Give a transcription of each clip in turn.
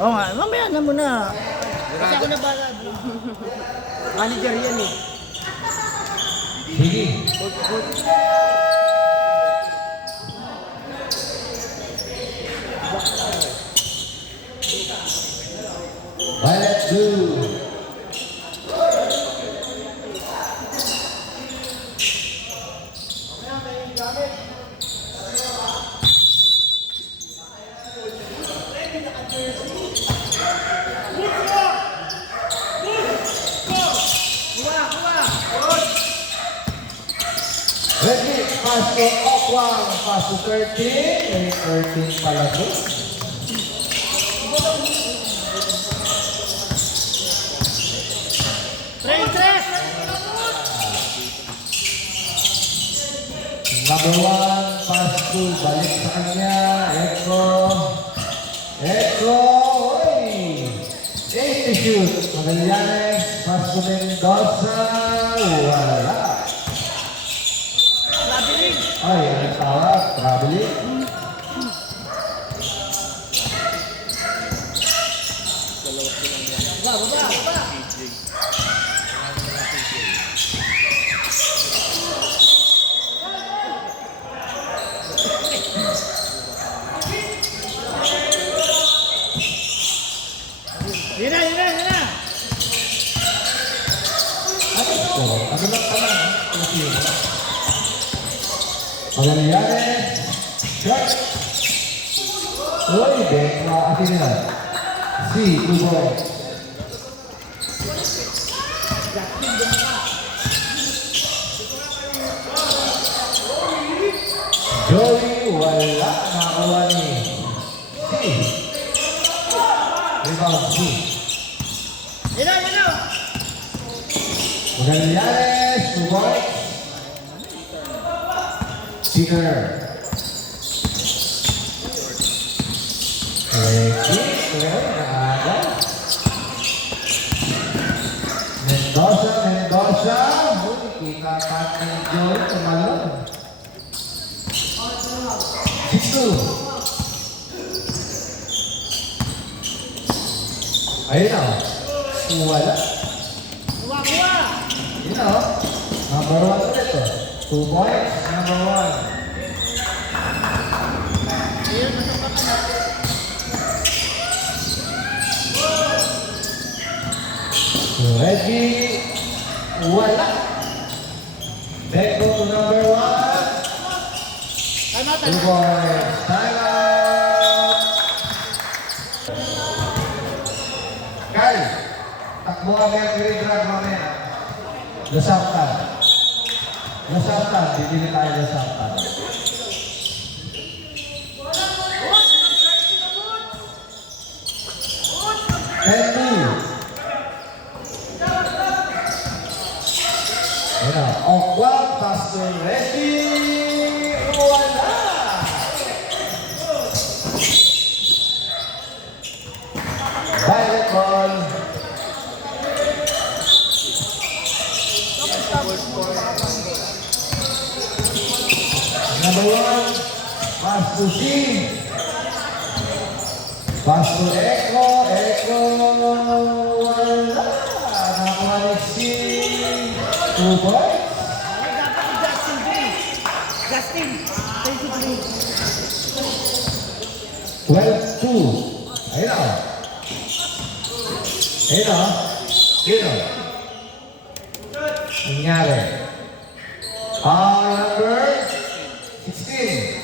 Oo nga, mamaya na muna. Kasi ako na bala. Manager yan eh. Sige. Violet blue. Ready, pass to Okwang, pass to 13, 13 pala to. Number 1, pass to, balik sa kanya, Eko, oy! Ace to shoot, Magallanes, pass to Mendoza, wala. Ay, ang tawag, traveling. Yan na. Ano lang pala? Magallanes, shot! Uy, Bekla, atin na. Si, 2 points. Joey, wala. Nakakuha ni Si. Rebound, Si. Yan na. Magallanes, 2 points. Seeker. Naaga. Mendoza. Kita pa ni Joey, tumalon. 6-2. Ayun na. Wala. Kuha. Yun na. Number 1 ulit. 2 points. Number 1. Ready, wala. Beko number 1. Time out. 2 points. Time out. Kyle, takbo kami ang i-drag mamaya. Lasaptan. Bibili tayo lasaptan. Okwang, Pastor Ready, wala! Violet ball. Number 1, Pastor C. Pastor Eko, wala! Nakakuha ni C. 2 points. Justin, 23. 12-2. Ayun na. Nangyari. Number 16.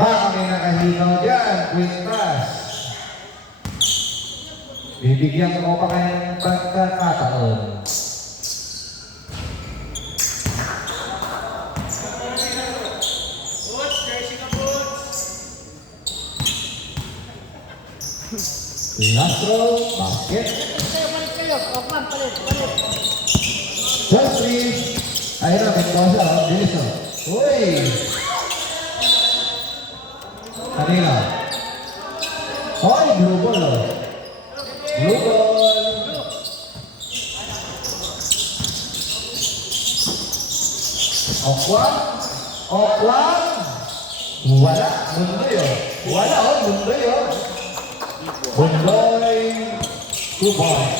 Baka may nakahinaw dyan. Quick pass. Bibigyan ko pa kayo ng pagkakataon. Last row, basket. Balik kayo. Opan, palit. 12-3. Ayun na, Mendoza. Bilis o. Uy! Kanina. Hoy, blue ball oh. Blue ball. Okwang. Okwang. Wala. Mundoy oh. Wala oh. Mundoy oh. Mundoy. 2 points.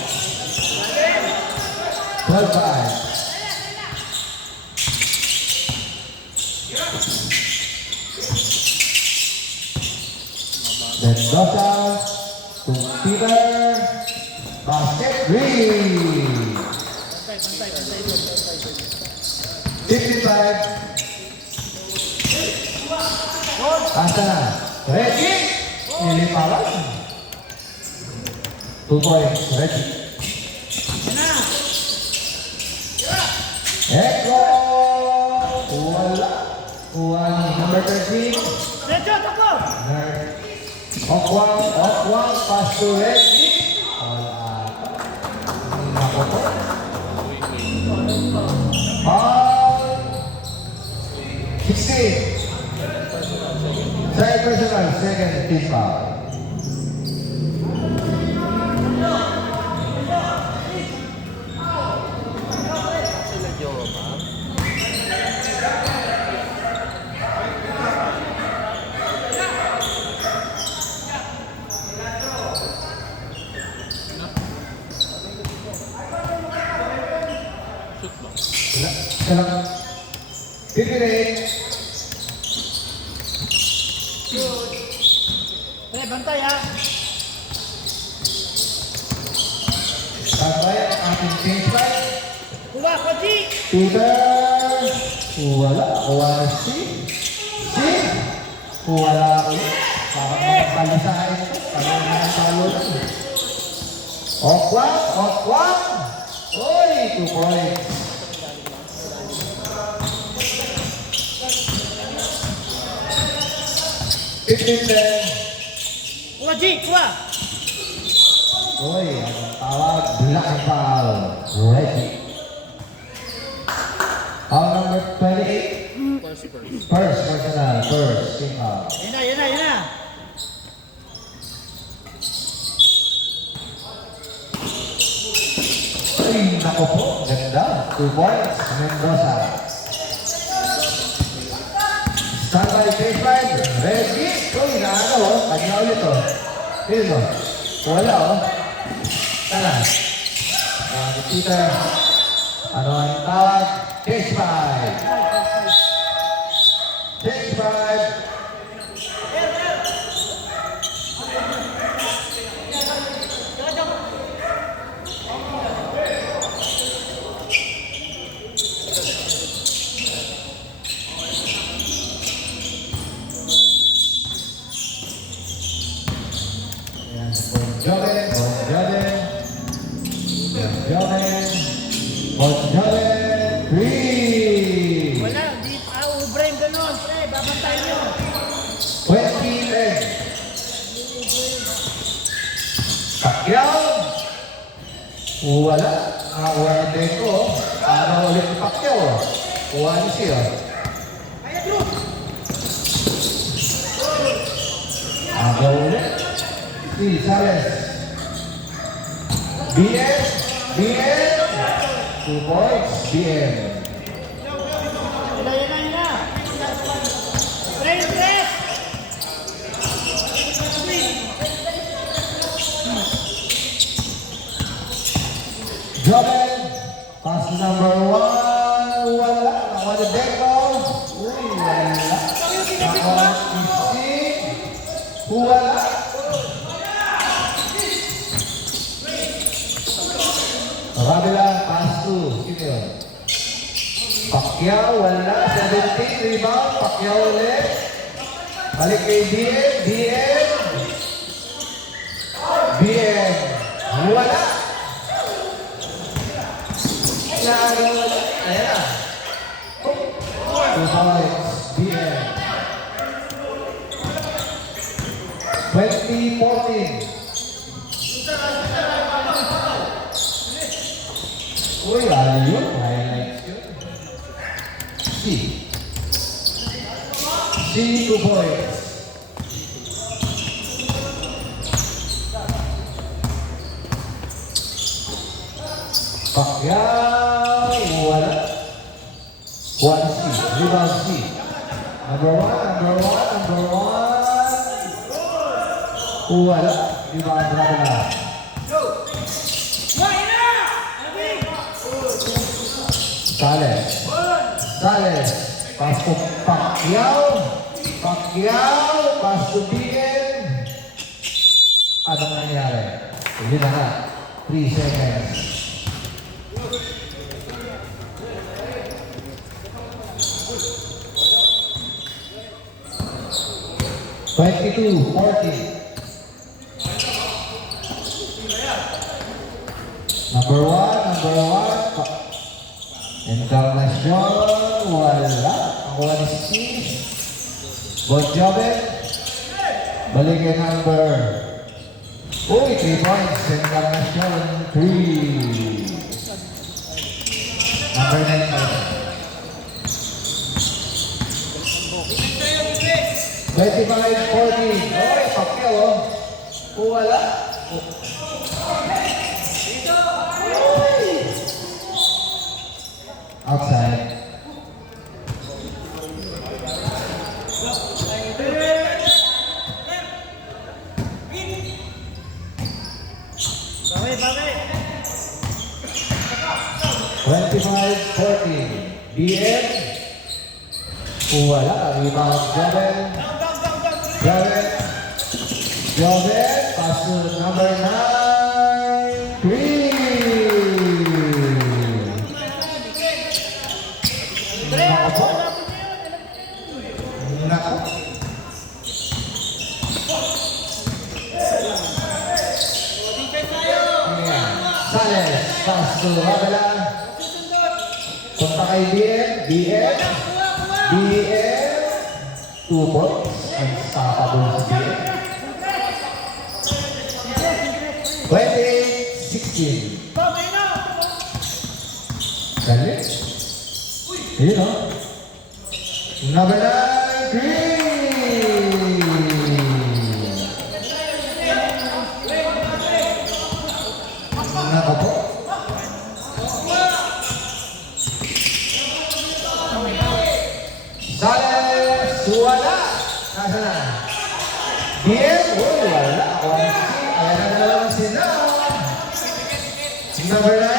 12-5. Mendoza to Peter. Basket 3. 55. Asa na? Reggie. Nilipawan. 2 points. Reggie. Echo. Wala. One. Number 13. Diretso, takbo! Okwang, pass to Reggie. Wala. Nako po. Foul. 16. Side personal, second team foul. Salam. 58. Pre, bantay ha! Tambay ang ating baseline. Kuha, Koji! Peter. Wala. Wala si. Wala ulit. Para makapalisahin ito. Para makapalo lang. Okwang. Oy, 2 points. Kuha, G! Kuha! Uy, ang tawag, black and foul. Reggie. Foul number 28. First personal, team foul. Yan na! Uy, nako po, ganda. 2 points, Mendoza. Standby baseline, Reggie. Uy, naano oh, kanya ulit oh. Sino? Wala oh. Tara. Peter. Ano ang tawag? Baseline. Gonzales, 3. Wala, di ubra yung ganon. Pre, babantay nyo. 20-10. Pacquiao. Wala. Wala din ko. Ano ulit ni Pacquiao? Wala siya. Aga ulit. Si Sales. BM. 2 points. BM. Yan na! Press! Joel, pass number 1, wala. Nakawala Deco. Uy, wala. Nakawala Isig. Wala. Kabila, pass 2. Sino yun? Pacquiao, wala. 17, rebound. Pacquiao ulit. Balik kay BM. Wala. Ayan na. 2 points. BM. 20-14. Uy, ayun. Highlights yun. C 2 points. Pacquiao, wala. One C, rebound C. Number one. Wala. Rebound na. Sales. Pass to Pacquiao. Pass to BM. Anong nangyari? Hindi na. 3 seconds. (22-40). Number one. Encarnacion, wala. Ang kuha ni Steve. Bon Joven. Balikin number. Uy, 3 points. Encarnacion, 3. Number 9. 25-14. Oy, Pacquiao. Wala. Outside. Bawi. 25-14. BM. Wala. Rebound Joven. Pass to number 9. 3. Nako. Sales. Pass to Ravela. Punta kay BM. 2 points. Unstoppable si BM. 28-16. Dali. Ayun o. Number 9, Green. Nako po. Sales, wala. Nasa na? BM, wala. Ayan na naman sila. Number 9.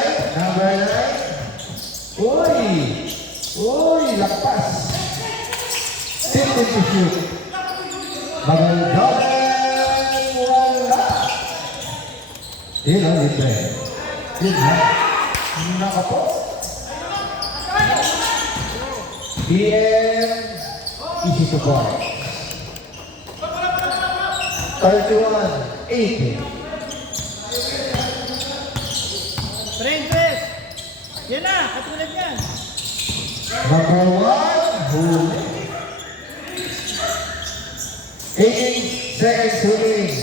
Uy, lakpas. 15 to shoot. Magandang wala. Yun o, libre. Yun na. Naka po. BM, easy to board. 31-18. Prentes! Yan na, katulad yan. Number 1, huli. 18 seconds remaining.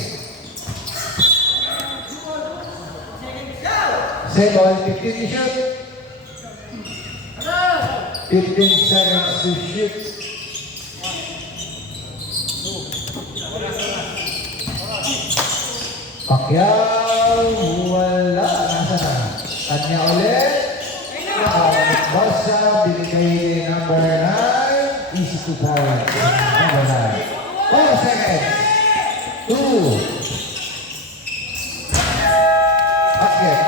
Same ball, 15 to shoot. 15 seconds to shoot. Pacquiao, wala. Nasa na? Kanya ulit. Basa, binigay number 9. Easy to point. Number 9. 4 seconds. 2. Basket.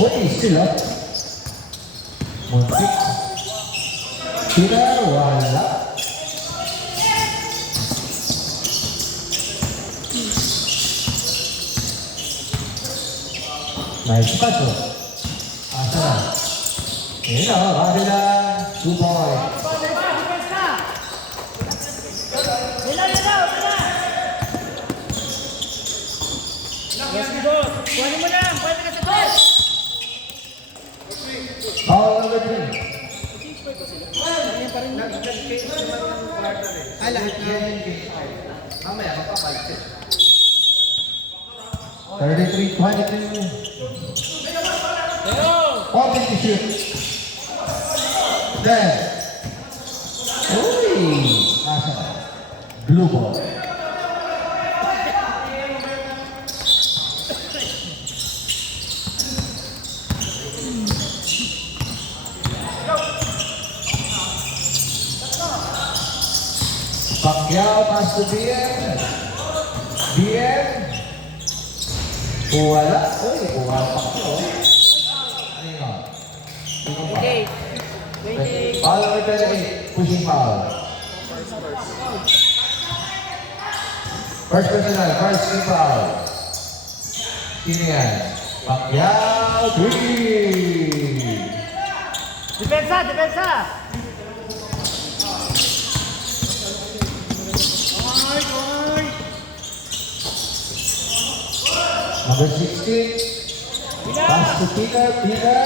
What is still up? Muntik. Tidak, wala. Nice paso. Asa na? Ayan na, Ravela. 2 points. Kuhanin mo lang, pwede ka sa goal. Foul number 3. Lahat na. Mamaya, magpapalit. 33-22. 14 to shoot. Then, uy, nasa na? Blue ball. Pacquiao pass to BM. BM. Wala. Uy, wala Pacquiao. Ano yun? Waiting. Waiting. Foul number 28. Pushing foul. First personal. First team foul. Sino yan? Pacquiao. 3. Depensa! Depensa! Number 16. Pass to Peter. Peter.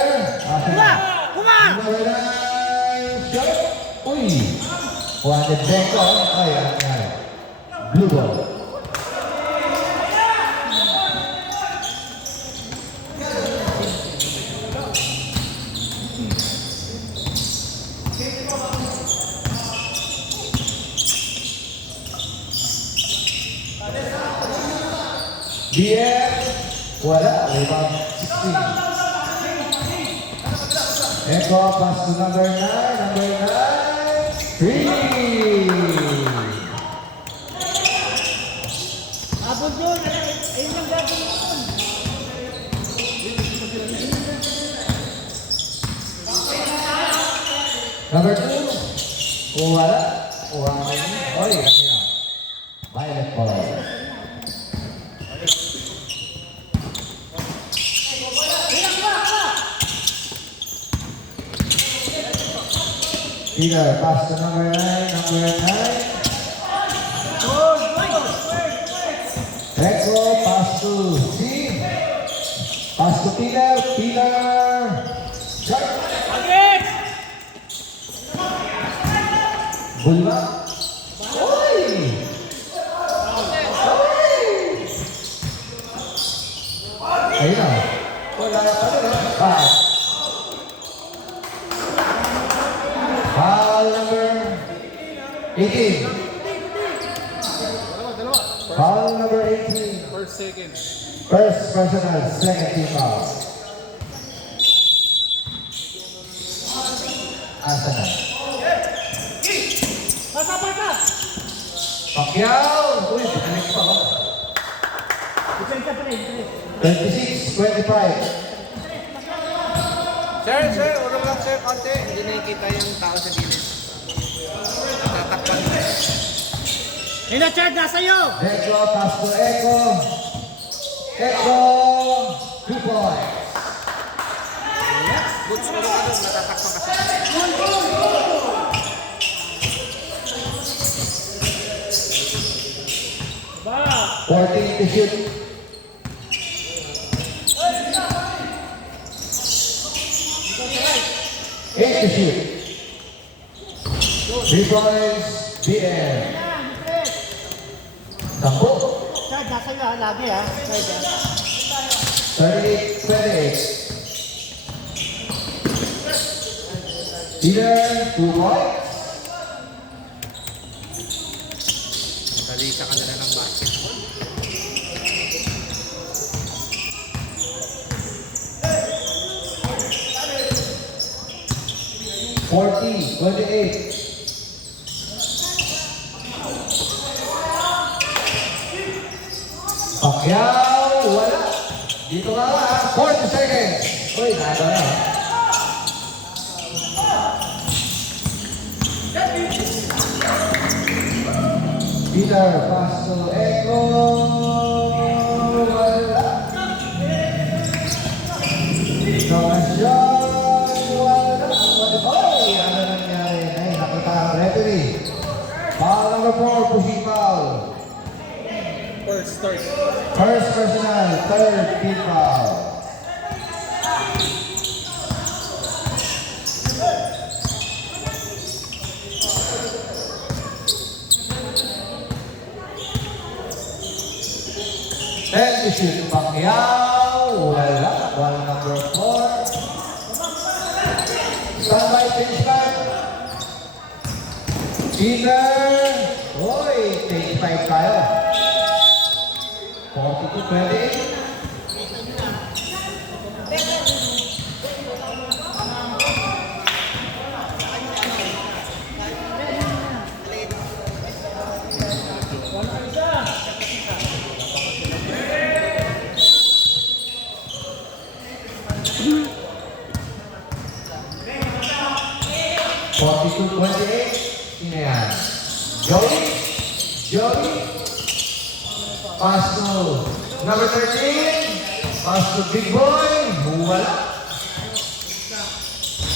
Kuma! Kuma! Number 9. Shot. Uy. 100 Beko. Ay, ay. Blue ball. BM. Wala. Rebound 16. Echo, pass to number 9. Number 9. 3. Abol doon! Ayun lang gagawin doon! Number 2. Wala. Wala. Oy, ano yan? Violet ball. Peter, pass to number 9. Number 9. Echo, pass to C. Pass to Peter. Peter. Shot. Bulma. Oy! Ayun na. Wala pa rin. Pass. Foul number 18. Foul number 18. First personal, second team foul. Asa na? Pasa! Pasa! Pacquiao! Uy, binalik pa ba? Depensa pa rin! 26-25. Sir, urong lang sir, konti. Hindi nakikita yung tao sa gilid. Tatakpan na. Nila Chad, nasa iyo! Echo, pass to Echo. Echo, 2 points. Boots, urong ka doon, natatakpan kasi. 14 to shoot. Eight to shoot. 3 points, BM. Tambo. Chad, nasa iyo ha, lagi ha. Chad ha. 38-28. Peter, 2 points. Talisa ka na ng basketball. Forty, 28. Pacquiao, wala. Dito nga ha, 40 seconds. Uy, nada na. Peter, pass to Echo. Wala. Nakasyot. Wala. Oy, ano nangyari? Ay, nakita ang referee. Foul number 4, pushing foul. First personal, third team foul. Then to shoot, Pacquiao, wala. Ball number 4. Standby, finish time. Peter! Uy, take 5 tayo. 42-28. Sino yan? Joey? Joey? Pass to number 13. Pass to Big Boy. Wala.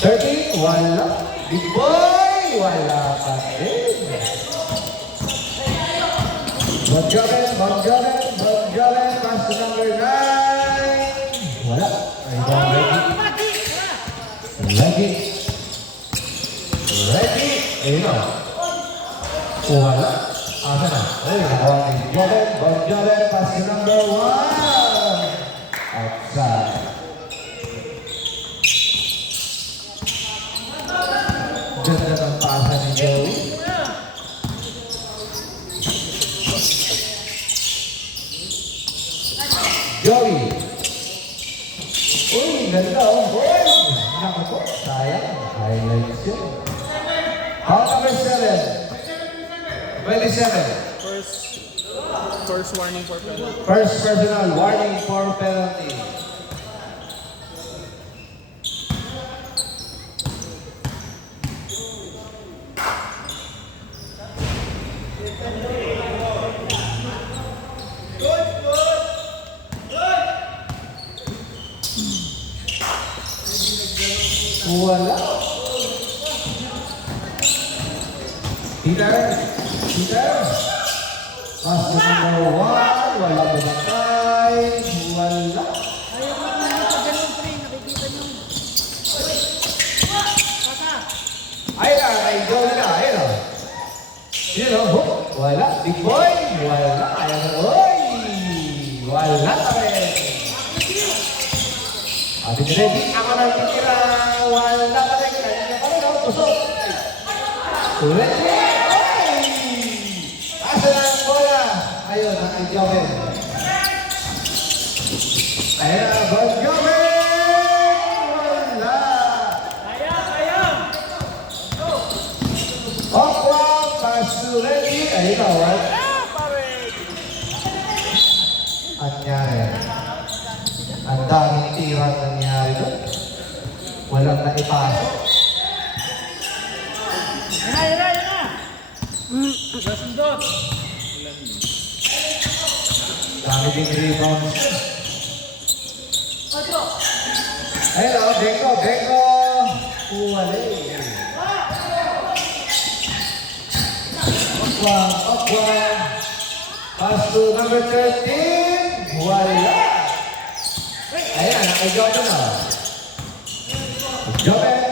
13. Wala. Big Boy. Wala pa rin. Bonjoven. Pass to number 9. Wala. Ready. Ayun na. Wala. Asa na? Bonjoven. Pass to number 1. Outside. Ganda ng pasa ni Joey. Joey. Uy, ganda oh. Uy! Naku po, sayang. Highlights yun. How number 7? 27. First warning for penalty. First personal warning for penalty. Wala. Peter. Pass to number 1. Wala ba na tayo? Wala. Ayaw mo na sa ganun, pre. Nakikita nyo. Pasa. Ayun na, ay go na. Ayun o. Yun o. Hook. Wala. Big boy. Wala. Ayaw na. Oy! Wala na rin. Ate ni Reggie, ako nang titira. Wala na rin. Kanya pa rin. Tusok. Reggie. Asa na ang bola? Ayun, ang Joven. Ayun na, Bon Joven! Wala! Okwa, pass to Reggie. Ayun na, wala. Anyari. Ang daming tirang nangyari doon. Walang naipasok. Yan na. Sundot. Dami ding rebounds. Ayun o, Bengo. Wala. Okwa. Pass to number 13. Wala. Ayan, nakay-Jordan na. Jordan.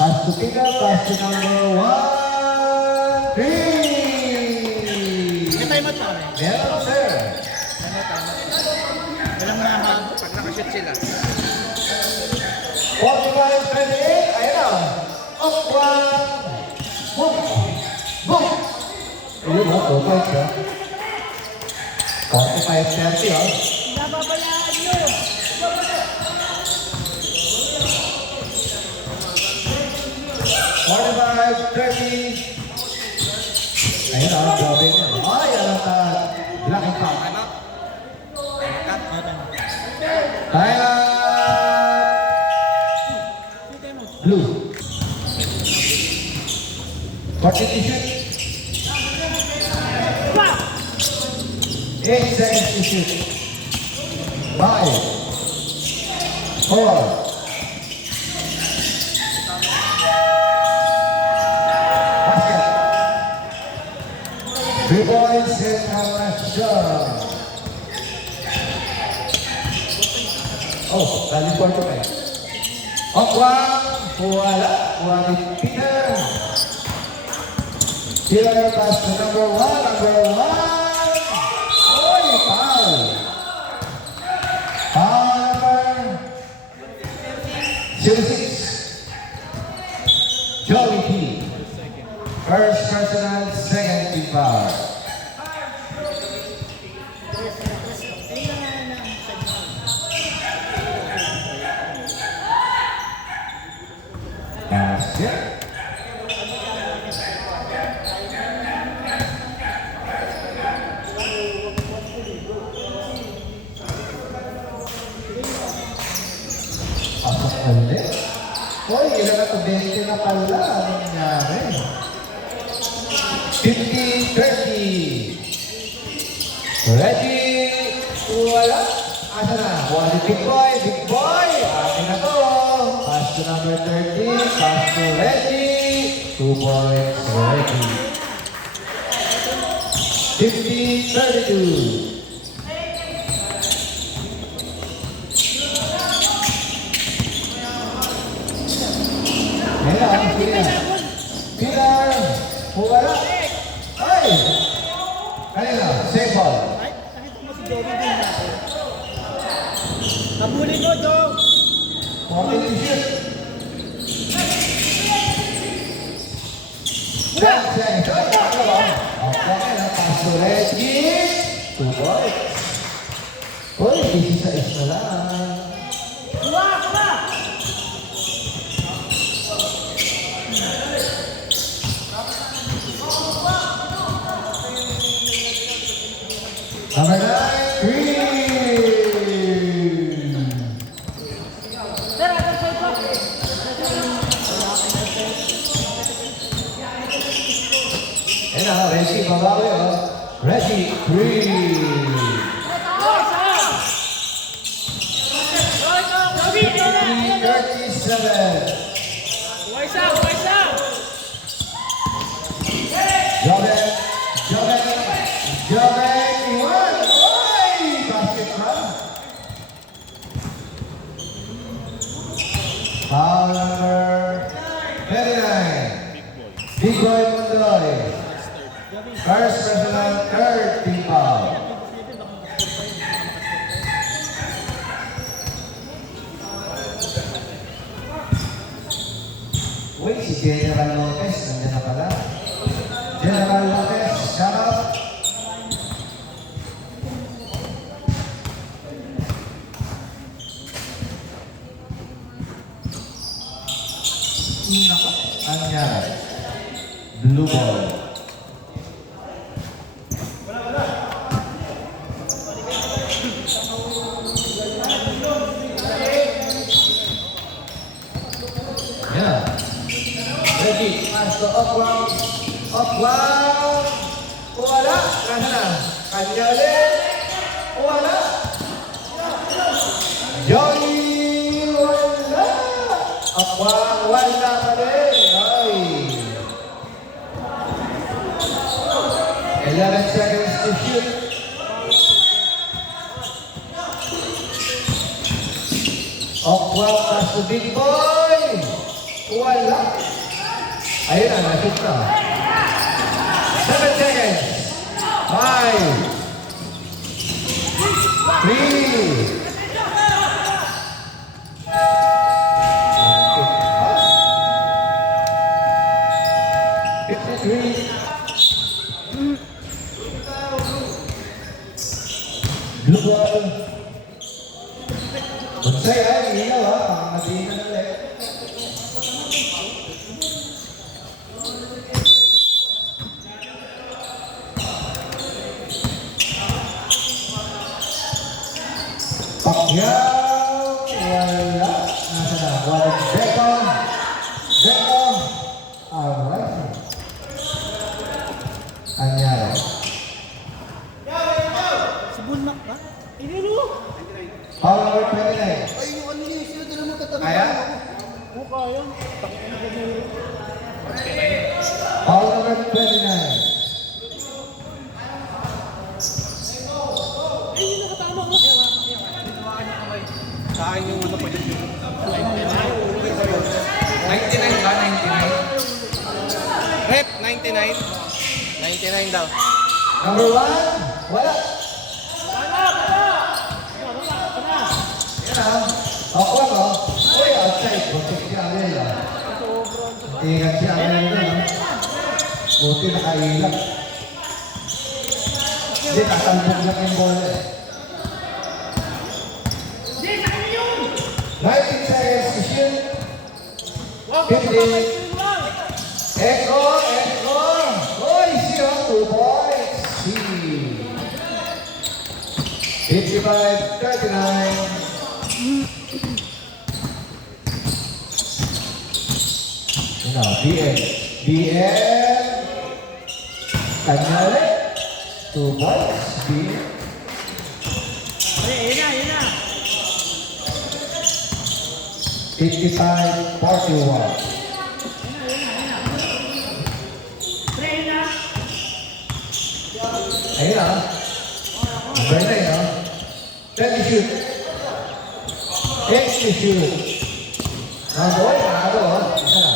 Pass to Peter, pass to number 1. 3. May time out pa rin. Meron, sir. Walang mahabang. Pag nakashoot sila. 45-28. Ayan na. Okwa. Boom. Ayun o, 2 points ha. 45-30 o. Nababayaan nyo. 45-30. Ayun o, grabe niya. Ay, ano ka? Black and pop. Time out. Cut. Time out. Blue. 40 to shoot. 8 seconds to shoot. 5, 4. Basket. 3 points in our last shot. Oh, galing 45. Okwa. Wala. Wala ni Peter. Peter pass to number 1. Oy, foul. Foul number 06. Joey Ulit. Hoy, ilan na to? 20 na pala. Ano nangyari? 50-30. Ready? Wala. Asa na? Wala, big boy, big boy. Akin na to. Pass to number 13. Pass to Reggie. 2 points, Reggie. 50-32. Ayan, Pilar. Wala. Ay! Kanina, save ball. Ay, nakita mo si Joey din natin. Habulin mo, Joe! Okay, shoot. Seconds. Okay, pass to Reggie. 2 points. Uy, busy sa isa lang. Kuha! Kuha! Number 9, 3. Sir, atas sa'yo po! Ayan na, Reggie, babawi oh. Reggie, 3. Joey, ito na! 37. Waisa! Waisa! Joven, Iwan. Oy! Basket na. Foul number 29. Big Boy Mondoy. First personal, third team foul. Uy, si General Lopez, nandiyan na pala. General Lopez, shout out. Anya, blue ball. Yeah. Ready, pass to Okwang. Okwang. Wala. Nasa na? Kanya ulit. Wala. Joey. Wala. Okwang. Wala pa rin. Ay. 11 seconds to shoot. Okwang pass to big boy. Wala. Ayun na, nashoot na. 7 seconds. 5. 3. Blue ball. Magsay ay, ilaw ha. Pangmadiin na ulit. Pacquiao. Wala. Nasa na? Wala. Beckham. Beckham. Alright. Anyari. Si Bulmak ba? Inilo! Foul number 29. Ay, yung ano niya, sila talaga magkatabi. Kaya? Mukha yun. Takot na gano'n. Foul number 29. Ay, yung nakatama ko. Sa akin yung ano pa dyan. 99 ba? 99? Rep, 99. 99 daw. Number 1. Wala. Yan ah. Ako ano? Uy, outside. Butik si Ariel ah. Ingat si Ariel na ah. Buti nakailag. Hindi, tatalbog lang yung bola eh. 19 seconds to shoot. 15. Echo. Uy, siya. 2 points. 55-39. Ano, BM. BM. Kanya ulit. 2 points. BM. Yun na. 55-41. Ayun na. Number 9, ha? 10 to shoot. 8 to shoot. Boy, nanalo, ha? Isa na.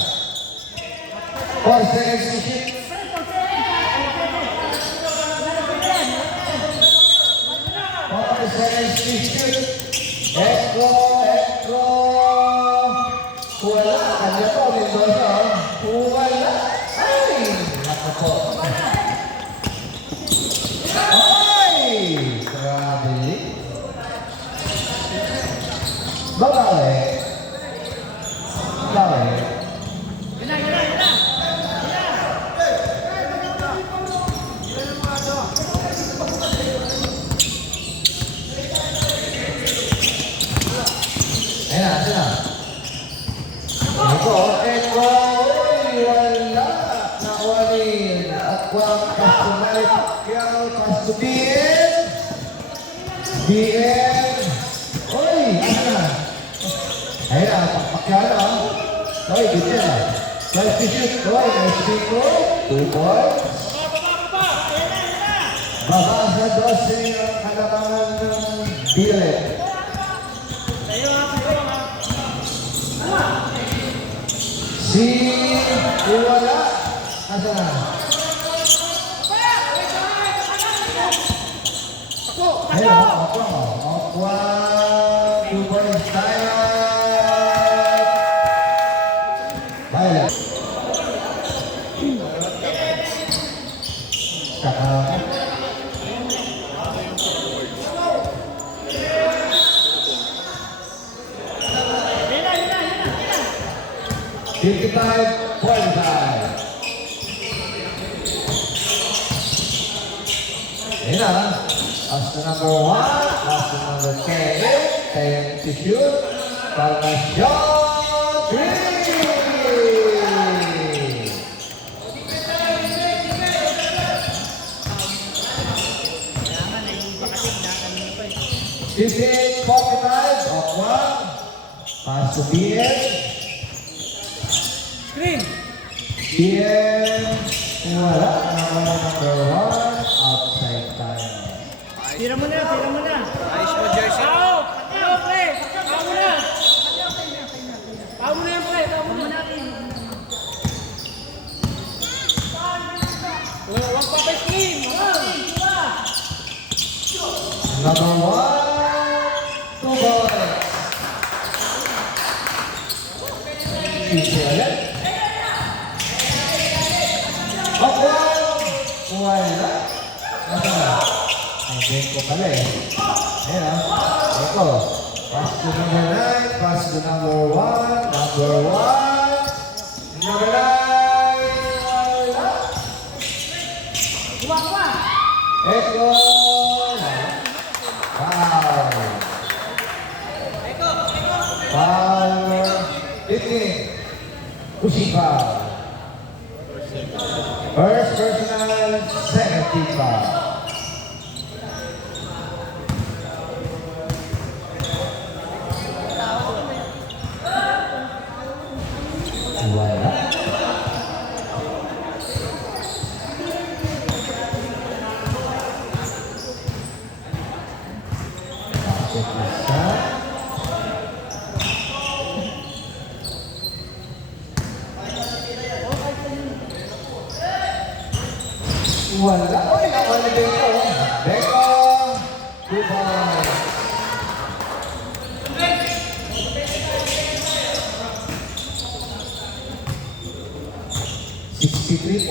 4 seconds to shoot. 4 seconds to shoot. Ekro. Wala. Kanya po, Mendoza, ha? Wala. Ay! Naku po. Ay! Grabe. Babae. Ayan na. Eko. Uy, wala. Nakuhanin. Aquam, Castumalit, Pacquiao, Castubien. BM. Uy, ano na? Ayan na, Pacquiao na. Uy, good yan na. 12 to shoot. Uy, nice pico. 2 points. Baba sa 12 ang kalamangan ng Bilet. Si Wala. Asa na? Ayun, Aqua. 2 points tayo. Violet. Saka. $55.5. Ayun na. Pass to number 1. Pass to number 10. 10 to shoot. Palmasyon. 3. 58-45. Off 1. Pass to BM. Green. BM. Wala. Number 1. Outside time. Tira mo na. Ayos mo, Jersey. Pre. Pao mo na yan, pre. Huwag pa pa screen. Number 1. 2 points. Easy ulit. Ako! Wala. Nasa na? Ang game ko pala eh. Ayan ah. Eko. Pass to number 9. Pass to number 1. Number 1. Number 9. Wala. Eko. Foul. Foul. 15. Pushing foul. First personal, second team foul. Wala. Bakit isa? Wala. Uy, nawala Beko. Beko. Good boy. $63.45.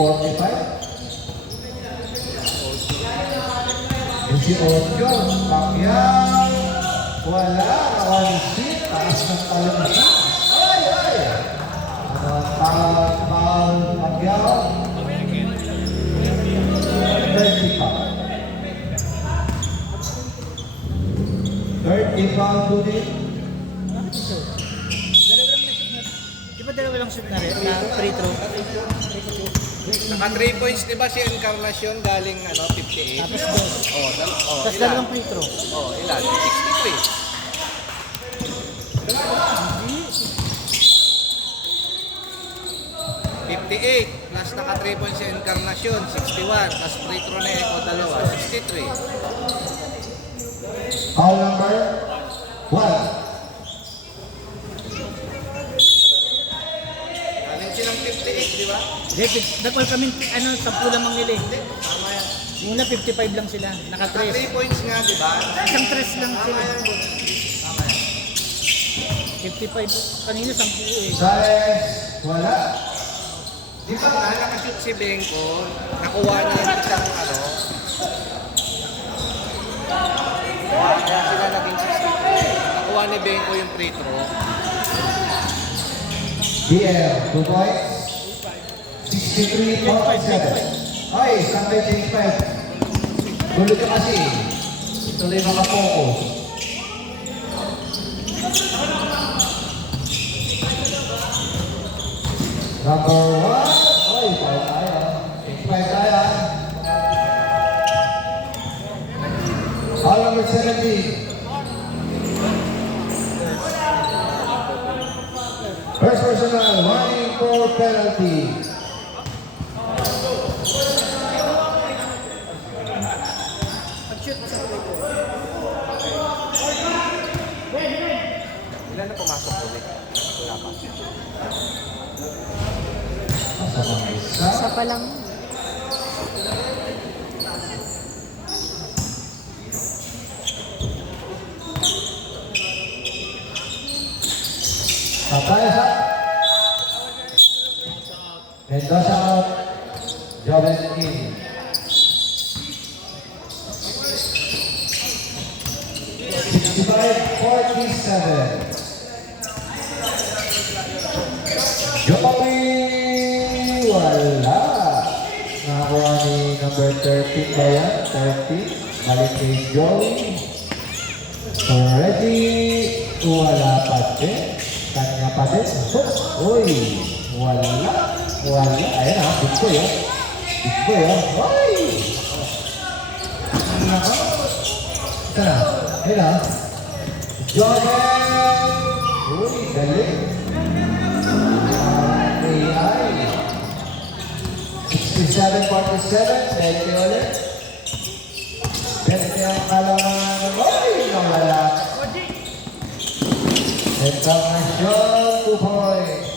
Si Ocho, Pacquiao. Wala. Nawalis. Taas ng talong na. Ay! Foul, Pacquiao. 30 pound. 30 pound to the... Di ba dalawa lang shoot na rin, na free throw. Naka 3 points, di ba si Encarnacion galing 58? Tapos dos. Tapos ilan? dalawang free throw. Ilan? 63. Hindi. 58 plus naka 3 points si Encarnacion, 61. Plus free throw na Eco, dalawa, 63. Foul number 1. Galing silang 58, di ba? Dapat kami, 10 lamang nila eh. Tama yan. Yung una 55 lang sila, naka Naka 3. 3 points nga, di ba? Isang 3 lang Tama sila. yan, boss. Tama yan. 55, kanina 10 eh. Size, wala. Di ba nga, nakashoot si Benko, nakuha niya yung isang kaya sila naging 63. Nakuha ni Benko yung free throw. BL, 2 points. 63-47. Ay, Sunday change 5. Tuloy ka kasi. Tuloy makapokus. Number 1. Ay, foul tayo. Change 5 tayo. Foul number 17. First personal, warning for penalty. Ilan na pumasok po, Vic? Wala pa. Pasok ang isa. Isa pa lang. Papaya. Mendoza out. Joven in. Joey, wala. Nakakuha ni number 13 ba yan? 13. Balik kay Joey. So ready. Wala pa din. Kanya pa din. Uy, wala. Wala. Ayan ha, big boy ha. Big boy ha. Uy! Nako. Ito na. Ayan ha. Jordan! Uy, galing. AI. 67-47. Pwede ulit. Pwede ang kalaman. Uy, nawala. Encarnacion, 2 points.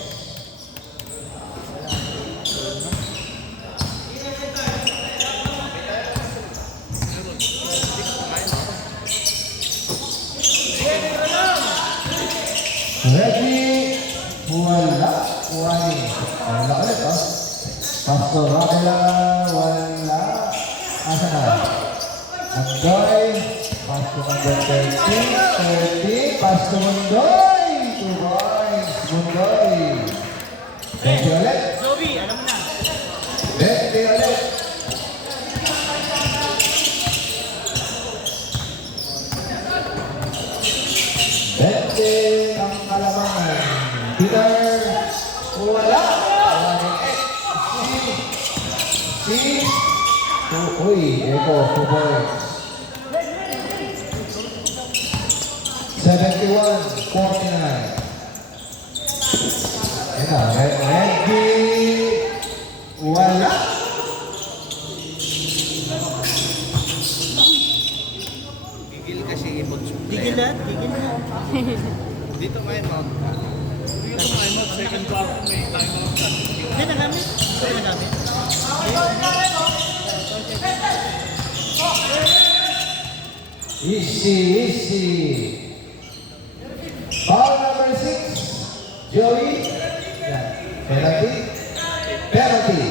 Ready? Wala. Wani. Wala ulit, oh. Pastor Raquel, wala. Asa na? Mundoy. Pastor number 30. Pastor Mundoy. 2 points. Mundoy. 20 ulit. Zoe, alam mo na. 20 ulit. Bente ang kalamangan. Peter, wala. Si. Uy, Eko, 2 points. 71-49. Ayan na, ready. Wala. Gigil kasi ibon Gigil lahat, gigil lahat. Dito ngayon, Mount. Dito ngayon, Mount. Second quarter, may timeout ka. Hindi nagamit. Hindi nagamit. Easy, easy. Foul number 6. Joey. Yan. Penalty. Penalty.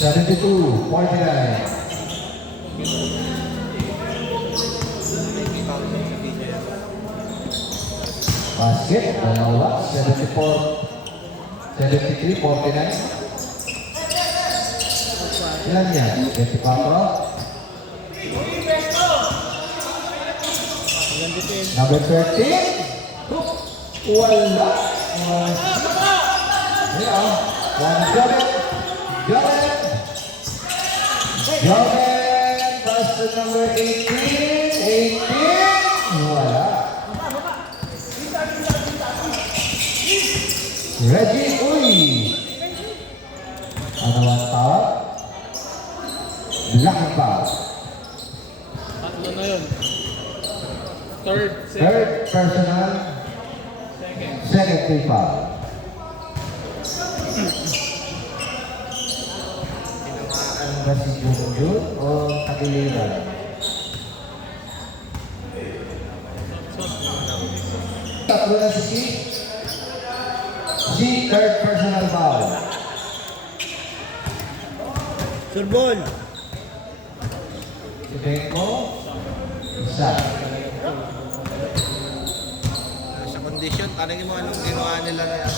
Seventy-two, 49. Basket, dalawa, 74, 73, 49. Ilan yan? 24? Number 13. Wala. Ayan. One Joven. Joven. Joven. Pass to number 18. 18. Wala. Reggie Uy. Ano ang tawag? Black and foul. Tatlo na yun. Third, Third personal. Second free foul. Tinamaan ba si Junjun o Tagiliran? Tatlo na si C. C, third personal foul. Surbol. Si Benko, isa. Sa condition, tanongin mo anong ginawa nila na yan.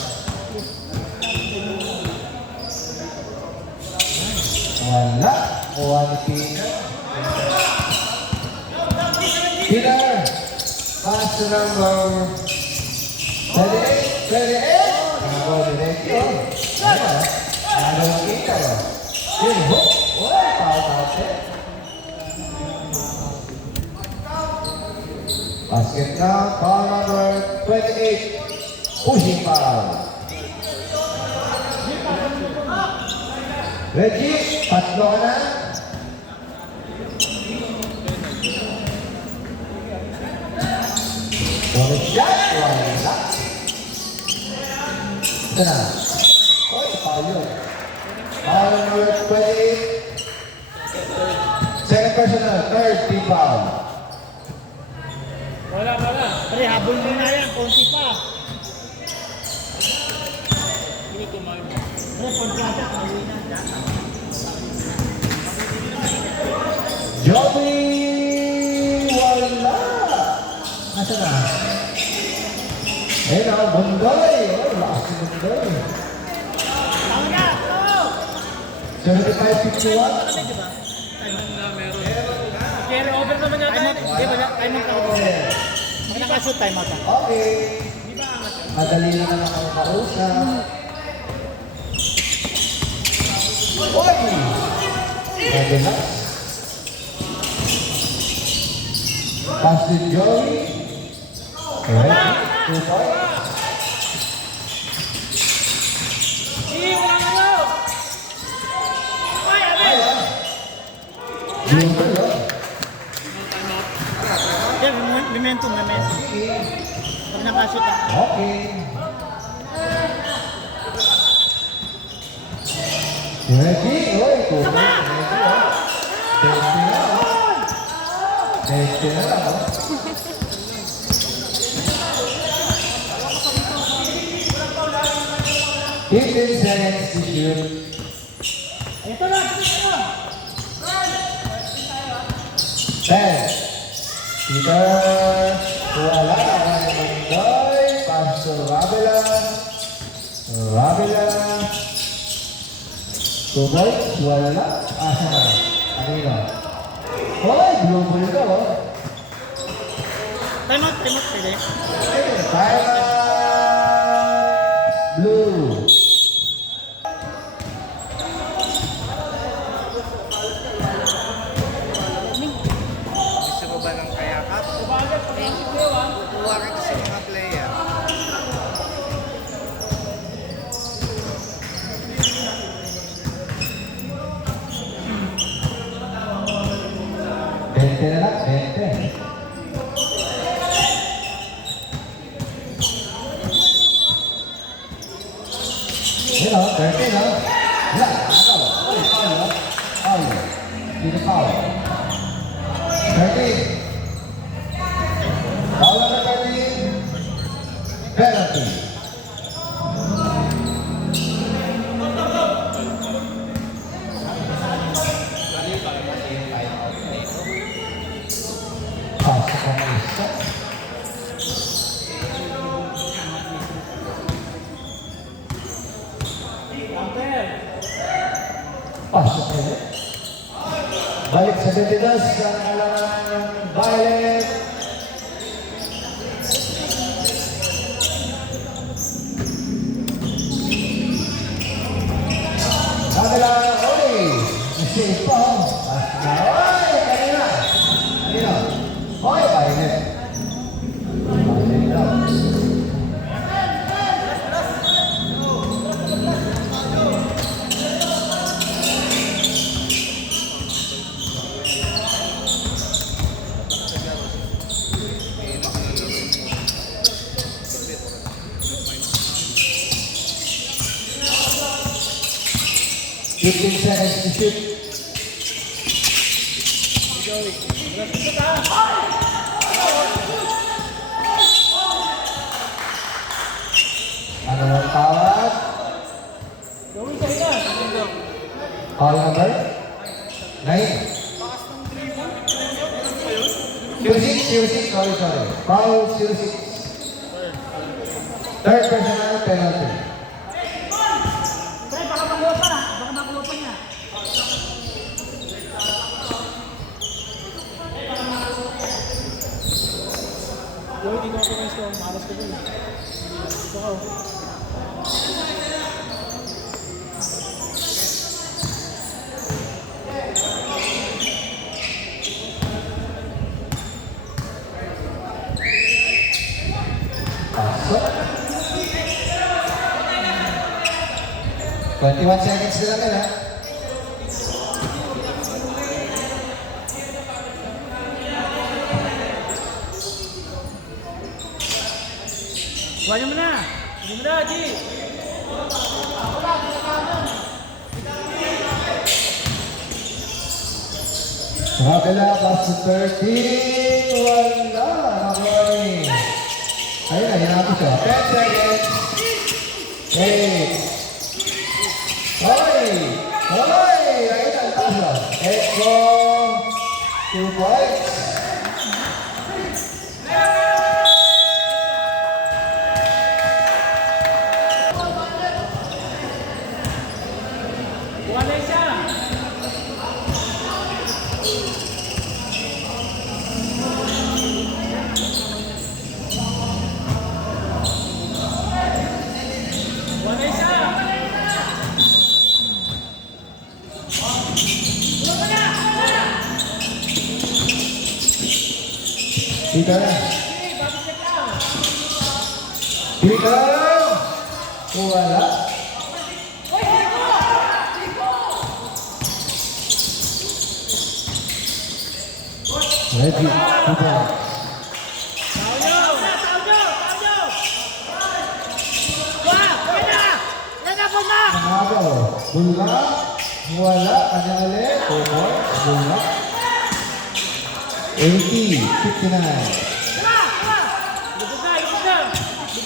Wala. Kuha ni Tina. Tina. Pass to number 38. 38. Number 38. Ano ang kita yun? Yun, hook. Wala. Pao-pao. Basket na. Foul number 28. Pushing foul. Reggie, tatlo ka na. Bonus shot, wala. Ito na. Oy, foul yun. Foul number 28. Second personal, third team foul. Wala. Pre, habol mo na yan. Konti pa. Hindi kumain mo. Pre, pagkata. Hawin na. Joby, wala. Nasa na? Ayun na, Bundoy. Oh, lakas si Bundoy. Tama na. 75-51. Na meron. Carry over naman yata yun. Di ba? Time out ako. Pag nakashoot, time out ako. Okay. Madali na naman ang kausap. Oy! Madala. Pass to Joey. Alright. 2 points. Blue ball, oh. Yeah, momentum. Pag nakashoot ako. Okay. Ready? Oy, tuloy. Ready, oh. 20 na, oh. 20 na lang, oh. Fifteen seconds to shoot. Ito na. 10. Peter. Wala. Mandoy. Pass to Ravila. Ravila. 2 points. Wala. Asa na? Kanino? Hoy, blue ball ka, oh. Time out, pwede. Time out. Blue. Gusto mo ba ng kayakap? Kukuha ka kasi mga player. Bente na lang, bente. Yun o, 13 o. Wala, ano? Ay, foul o. Foul. Dito foul. 13. Foul na 13. Penalty. Pasok ka na isa. Pasok ka na. 72 sa nakalaman ng Violet. Kabila, oy! Kasi ito, oy! Kanina! Kanina! Oy, Violet! Violet daw. Fifteen seconds to shoot. Ano ang tawag? Call number? 9. Q6, sorry. Foul Q6. Third personal penalty. Pre, baka makuha pa. Baka makuha pa niya. Hindi ko ako gusto. Malas ko dun. Ito ka. Pasok. 21 seconds na lang yan, ha? Buwan mo na. Hindi mo na, G. Kabila, pass to 13. Wala. Nakuha. Ayun na, hinapos siya. 10 seconds. 8. Hoy! Hoy! Ayun ang tasa. Echo. 2 points. Wala siya. Wala siya. Peter. Peter. Wala. Ready. Peter. Nanalo. Bula. Wala. Kanya ulit. 2 points. Bula. 80. 59. Lubog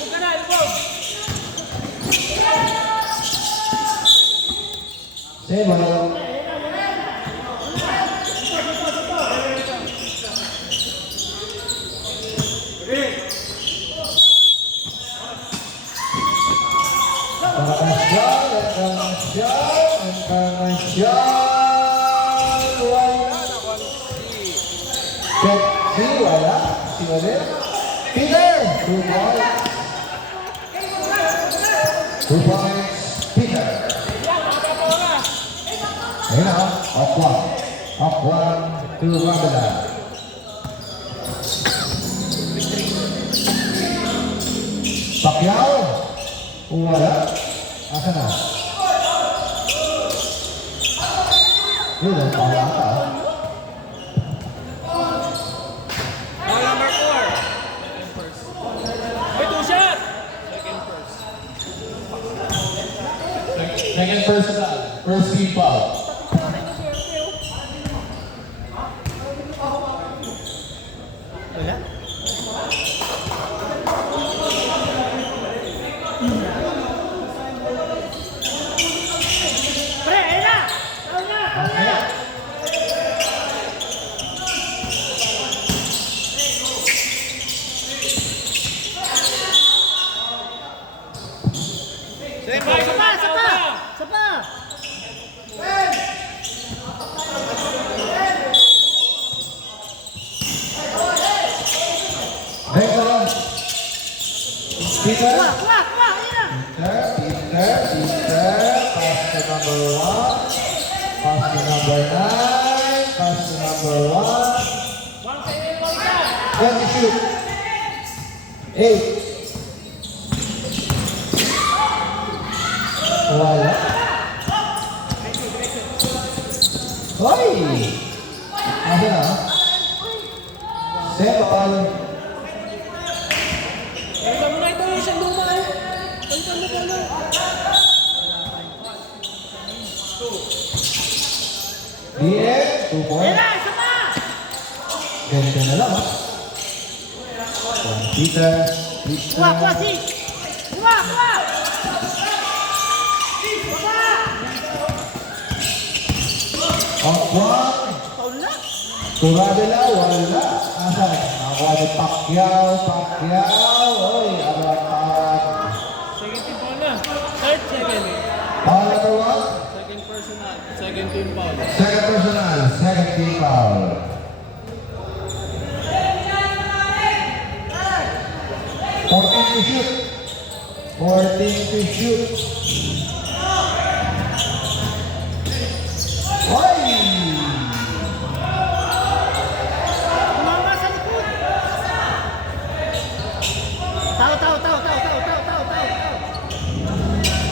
ka na. Lubog. Save. Wala. International. Wala. Pepsi, wala. Sino Peter. 2 points. 2 points. Peter. Ayun na. Up one to Rabela. Pacquiao. Wala. Asa na? Yun ang pangata. Ball number 4. May 2 shot. Second personal. First team foul. Wala. Pre, ayun na. Ayun na. Okay. Sapa. Peter. Kuha, kuha, kuha. Ayan na. Peter. Pass to number 1. Pass to number 9. Pass to number 1. Then you shoot. 8. Wala. Hoy! Asa na? Sebal. Palitan mo na ito yung siyang luma eh. Palitan mo na. DM. 2 points. Ayan na, isa pa. Ganito na lang, ha? Peter. Kuha, kuha, si. Kuha, kuha. Ang Paul na. Turadela, wala. Asan? Nakuha ni Pacquiao. Oy, arat. Second team foul na. Third second. Foul number 1. Second personal. Second team foul. Second personal. Second team foul. 14 to shoot. 14 to shoot. Oy! Tumama sa likod. Tao.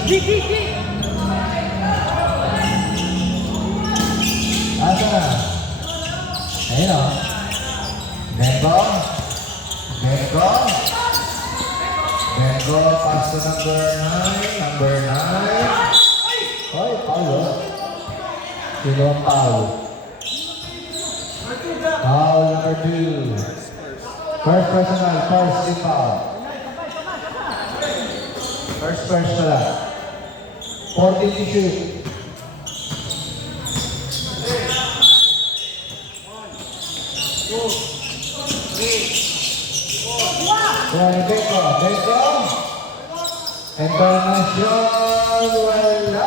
Di. Asa na? Ayun o. Bengo, pass to number 9. Hoy, Paulo. Sino ang Paulo? Foul number 2. First personal, first team foul. First pala. 14 to shoot. Bengo. International, wala.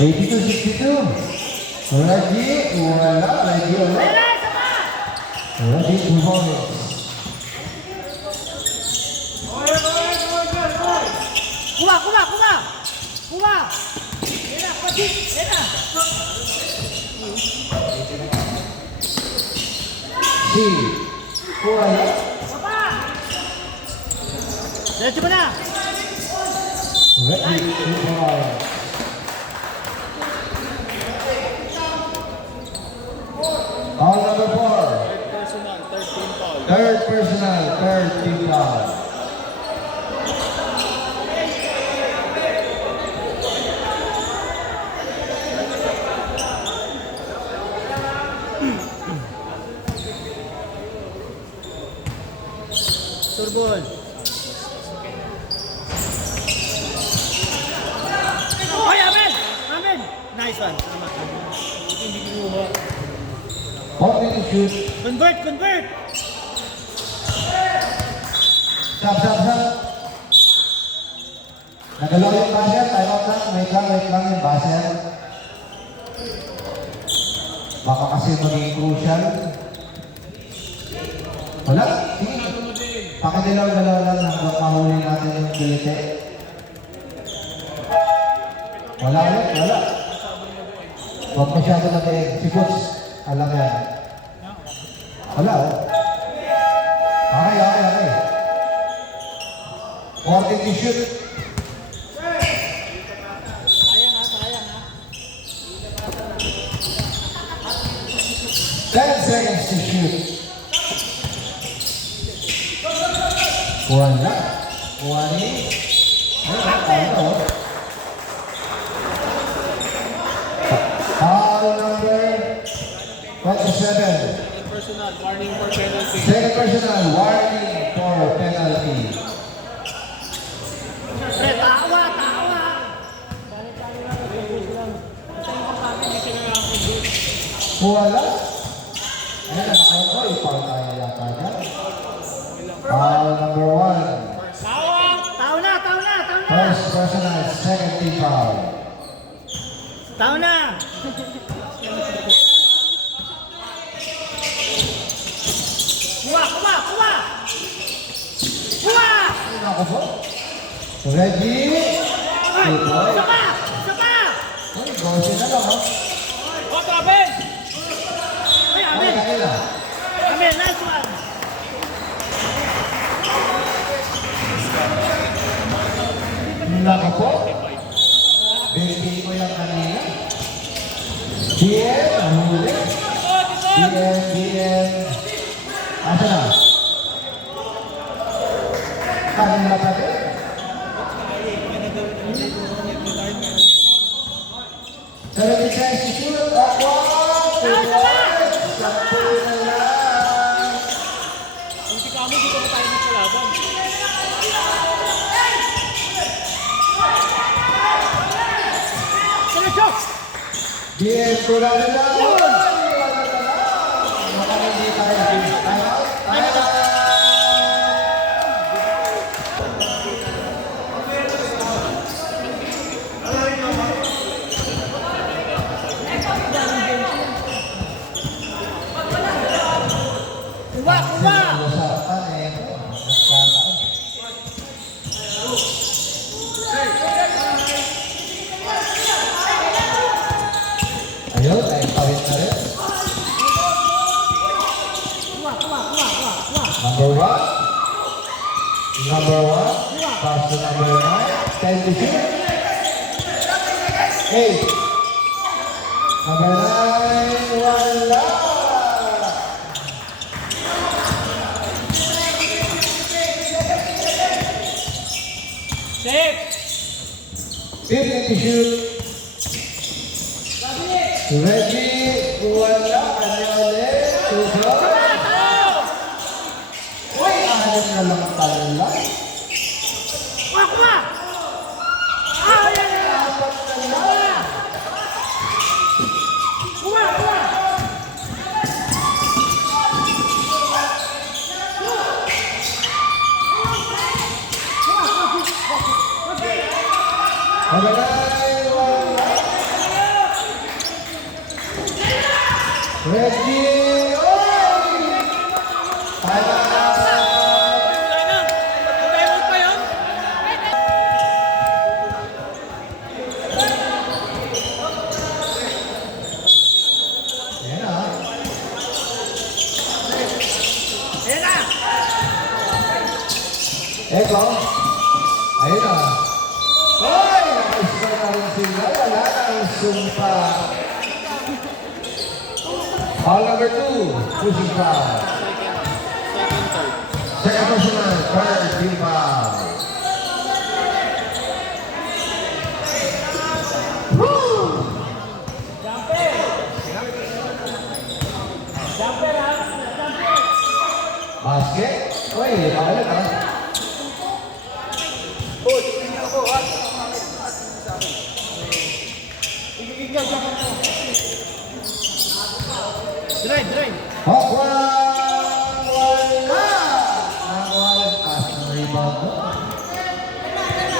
Eighty-two, 62. Lagi, wala. Ayan na, isa pa. Lagi, 2 points. Kuha. Ayan na, kuha, si. Ayan na. Si. Wala. Diretso mo na. Lagi, 2 points. Foul number 4. Third personal. Third team foul. Turbol. Oy, amen. Nice one. Tama. Hindi kinuha. 14 to shoot. Convert. Stop. Nagalaw yung basher. Time out lang. Wait lang yung basher. Baka kasi maging crucial. Wala. Sige. Pakidilaw-dalaw lang hanggang mahuli natin yung kilite. Wala. Huwag masyado natin. Si Coach, alam yan. Wala, oh. Okay. 14 to shoot. Sayang ha. 10 seconds to shoot. Wala. Foul number 27. Personal. Warning for penalty. Second personal, warning for penalty. Pre, tawa. Wala. Ayun na, ako, ipaw tayo yata. kagad. Foul number 1. Tao na! First personal, second team foul. Tao na! Kuha! Ako po. Reggie. Ay! Tutoy. Isa pa! Ay, gosyo na lang, ha? Oh, Travel! Ay, Ay, amin! kanila. Amin, last one! Nako po. Baby ko yung kanina. DM, nahuli. DM. Asa na? Kanila pa din. Pero di siya shoot. Ako! Sampu na lang. Hindi ka mo, dito na tayo magkalaban. DM ko na lang. Wala na lang. Mukhang hindi tayo. Time out. Time out. Kuha! Usapan eh. Nagkataon. Ayun, ay pawit na rin. Number 1. Pass to number 9. 10 to shoot. 8. Number 9, wala. Safe! 15 to shoot. Reggie, wala. Kanya ulit. Tutoy. Uy, alam na lang pala. Kuha! Apat na lang. Kuha! Magalay, wala. Reggie, oy! Tala. Meron pa yun? Ayan na. Ayan na! Eto. Ayun na. Hoy! Nakaisa na rin sila. Wala na ang sumpa. Foul number 2. Pushing foul. Second personal. Third team foul. Woo! Basket. Uy, bakalan ha. Drive! Hawkwang wala! Nangwal pass ng rebound mo.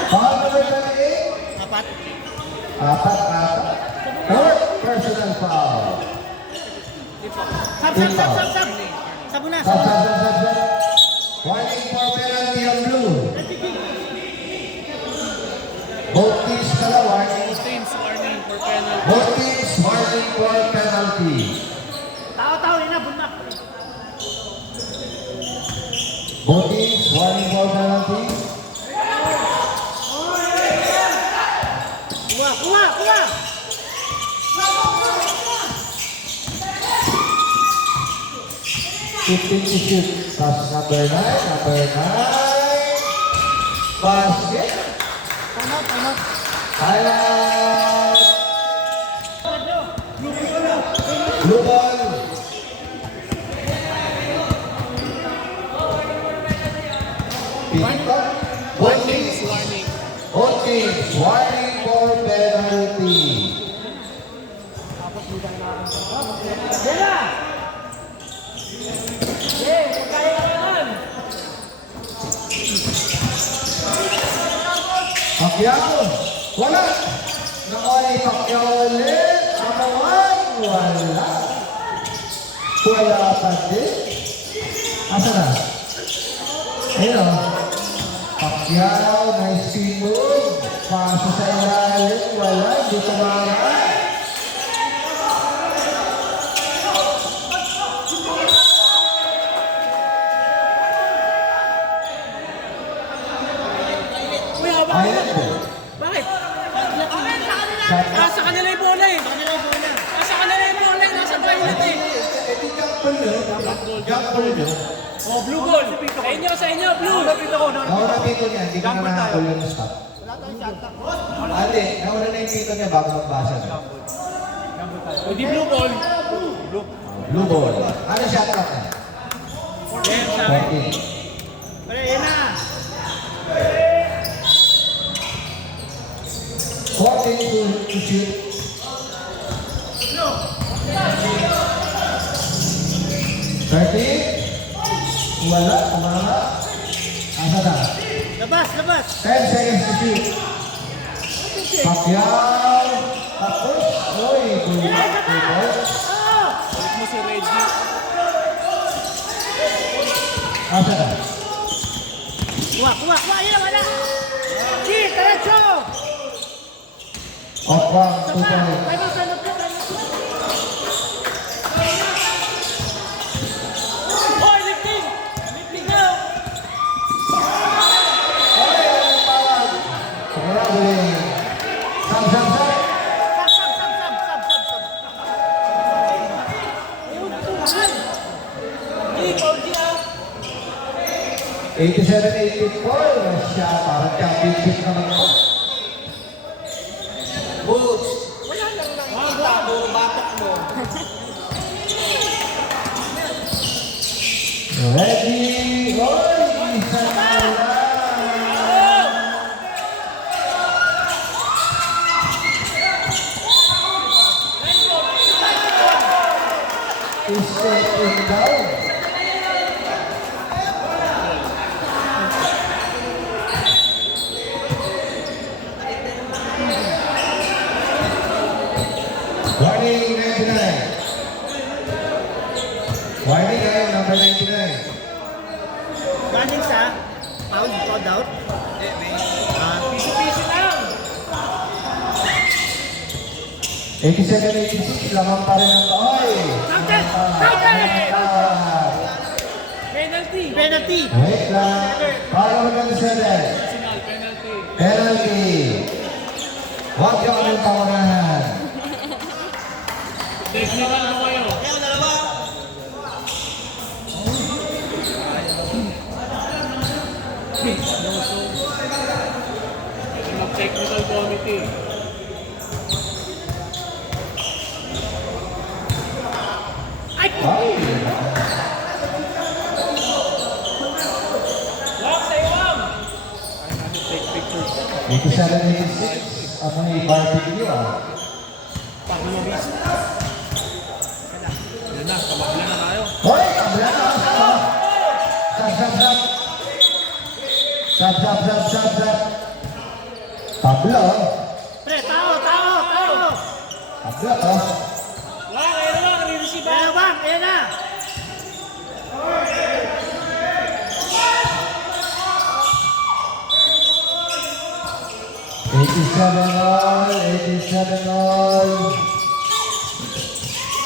Foul number 38. Apat! Apat. Third personal foul. Sab! Sabo na! Sub. Warning for penalty on blue. Both teams pala warning. Teams warning for penalty. Both teams warning for penalty. Tao, ina, bunak! Both teams warning for penalty. Kuha! 15 to shoot. Pass number 9. Basket. Tama! Highlight. Blue ball. Pito. Both teams Warning. warning for penalty. Yan na! Pacquiao. Wala. Nakoy Pacquiao ulit. Katawan. Wala. Wala pa din. Asa na? Ayun o. Pacquiao, nice spin move. Paso sa ilalim. Wala. Hindi tumama. Kuya, Ayun. bakit? Shot Nasa kanila yung bola eh. Nasa kanila yung bola eh. Nasa violet eh. Jumper nyo. Oh, blue ball. Sa inyo, blue. Nauna pito niya, hindi ka na nakakul yung stop. Hindi, nauna na yung pito niya bago magbasa na. O di blue ball. Blue ball. Ano shot clock na? Yes, sa akin. 14. Pre, yan na. 14 to shoot. Wala, tumama. Asa na? Labas, labas. 10 seconds to shoot. Pacquiao. Tapos. Uy, blue ball. Balik mo si Reggie. Asa na? Kuha, kuha, kuha. Yan, wala. Si, diretso. Off one, 2 Tama. points. Ay, masanot ka. Hoy, lifting! Lifting na! Grabe. Sab, sab, sab. Sab, sab, sab, sab, sab, sab. Di, Pauli ah. 87-84. Siya, parang championship naman po. Boots! Wala lang nakikita mo, batok mo. Ready, oy, isa na lang. Second down. Warning 99. Warning kayo, number 99. Running sa pound, pound out. Piso-piso lang. 87-86, lamang pa rin ang oy. Counter! Counter! Penalty. Penalty. Wait lang. Para mag-7. Personal, penalty. Penalty. Huwag yung kaming pangunahan. Technical mo kayo. Technical committee. Wow. Wag sa iwang. 87-86. Ano yung barbecue ah? Pag-lumis. Yan na, kamagla na tayo. Hoy! Kabila na! Sab, sab, sab! Sab, sab, sab, sab, sab! Tabla oh! Pre, tao, tao, tao. Tabla oh! Wag, ayun na lang, re-receive Ayan na, bang, ayan na. all, 87 all.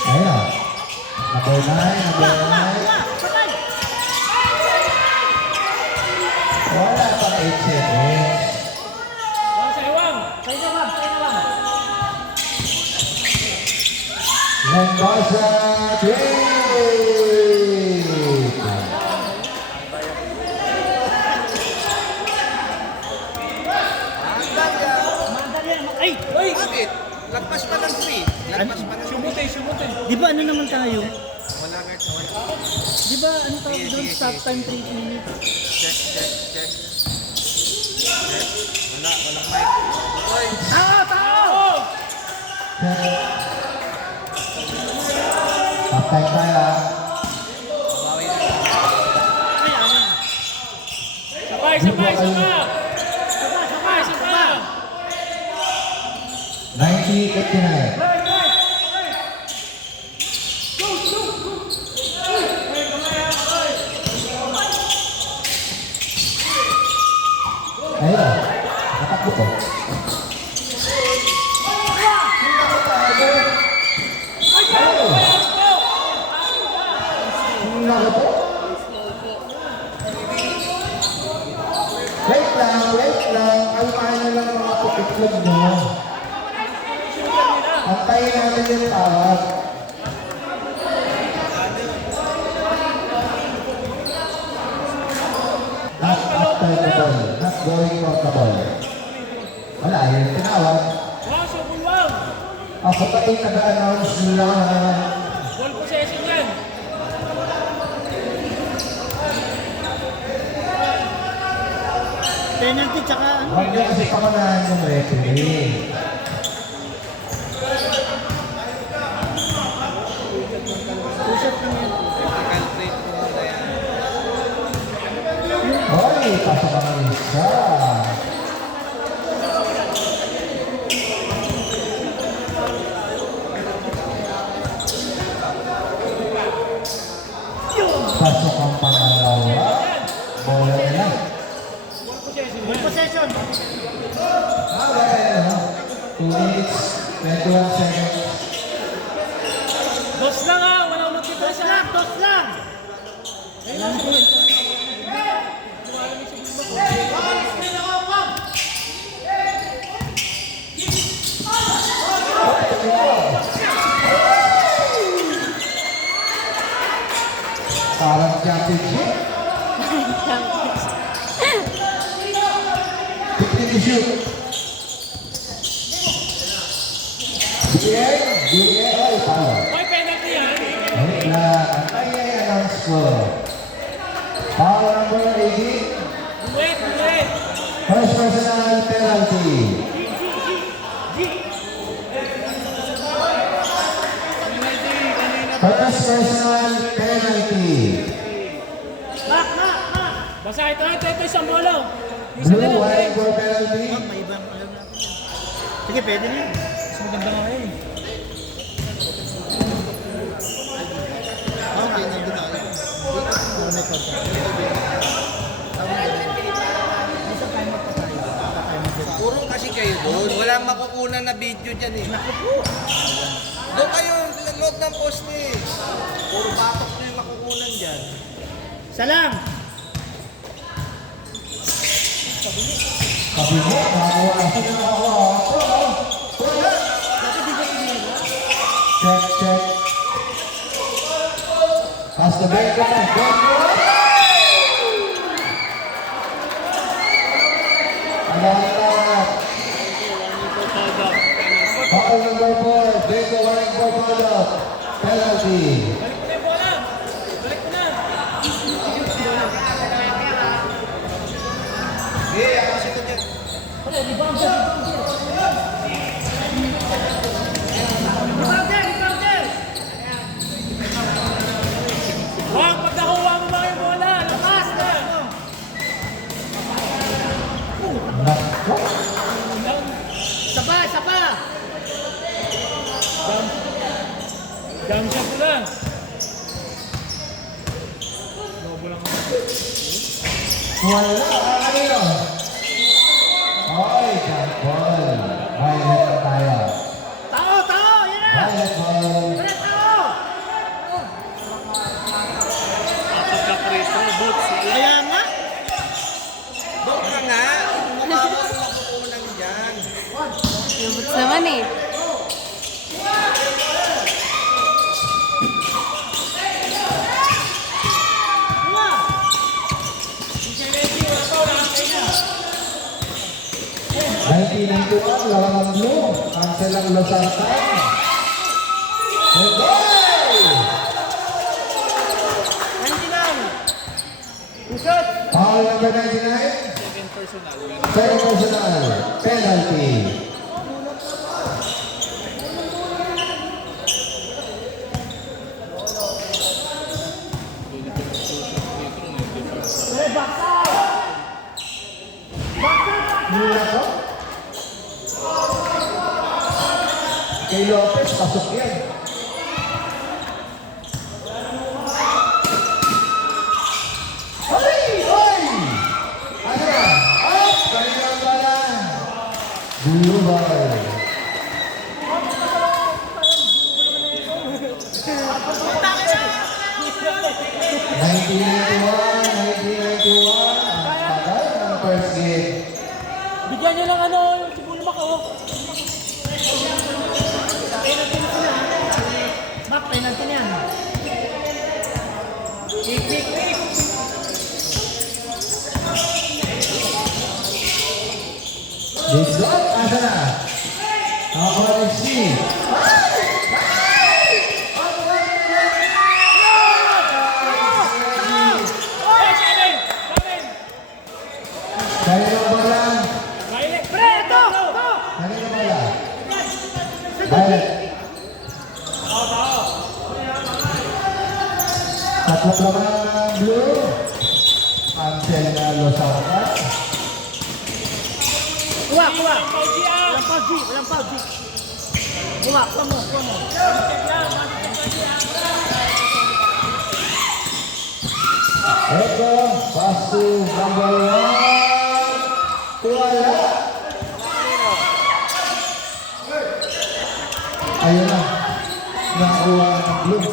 Ayun ah. Number 9, number 9. Patay. Wala pang 8 seconds. Wag sa iwang. Sa'yo na, bang, sa'yo na, bang. Mendoza, 3. Mandal yan. Ay, Uy! Bakit? Lagpas pa ng 3. Lagpas pa ng 3. Sumuti, sumuti. di ba ano naman tayo? Wala kahit wala. Di ba ano tawag doon? Stop time 3 minutes. Check, check, check. Check. Wala, walang mic. Oy! Tao, tao. Oh! Patay tayo ah. Bawi na. Ay, ano? Sabay, sabay, sabay! Saba, saba, Sabay, sabay! 89. Ayun na. Natakbo ko. Nako po. Wait lang. Kalmahan na lang ang mga pukitlog mo. Antayin natin yung tawag. Not after the ball. Not going for the ball. Wala, yung tinawag. Wow, so wow. Ako pa yung nag-announce lang. Ball possession yan. Penalty tsaka ano? Huwag niyo kasi pamanahan yung referee. Push-up lang yan. Technical plate po muna yan. Hoy, pasok ang isa. Pasok ang pangalawa. Bola na lang. Ball possession. Okay, 2 minutes, 21 seconds. Dos lang ha, walang magkita Dos lang. Parang championship. 50 to shoot. Ay, talo. May penalty yan. Wait lang, antayin ang announce ko. Foul number 18. Wait. First personal penalty. First personal penalty. Basta ito isang bolo. Isa na Blue lang. white for penalty. May ibang alam natin yan. Sige, pwede na yan. Mas maganda nga eh. Okay, nandun na ako. Para may contact. Isa timer pa tayo. Timer din. Puro kasi kayo doon. Walang makukunan na video dyan eh. Doon kayo, loob ng poste. Puro batok na yung makukunan dyan. Isa lang. Sabi mo, nakakuha na Check. Pass the back line. Foul number 4. Beko warning for foul. Penalty. Balik mo na. Eh, ako sila dyan. Wag, pag nakuha mo ba yung bola, lakas na. Nako. Isa pa. Jump shot mo lang. Lobo lang ako. Wala. Kanino? Oy, jump ball. Violet na tayo. Tao. Yan na. Violet ball. Yan tao. Kaya nga. Doon ka nga. Mabawal yung makukunan dyan. Lubot naman eh. Larangan blue. Cancel ang Losartan. And goal! 99. Foul number 99. Second personal. Penalty. Nako. kay Lopez, pasok yan. Ay! Ay! Ano na? Up! Kanina ba na? Blue ball. Ang tagal ng first game. Bigyan niyo lang ano, yung sibulo mako. Mak, penalty niyan. Kick. It's up, asa na? Ako na si. Kaya ng bola. Pre, ito! Kaya ng bola. Violet. Tatlong laban ng blue. Ansel na Losarca. Kuha. Walang foul, G. Kuha mo. Eko, pass to number 1. Tuwala. Ayun na. Nakakuha ng blue.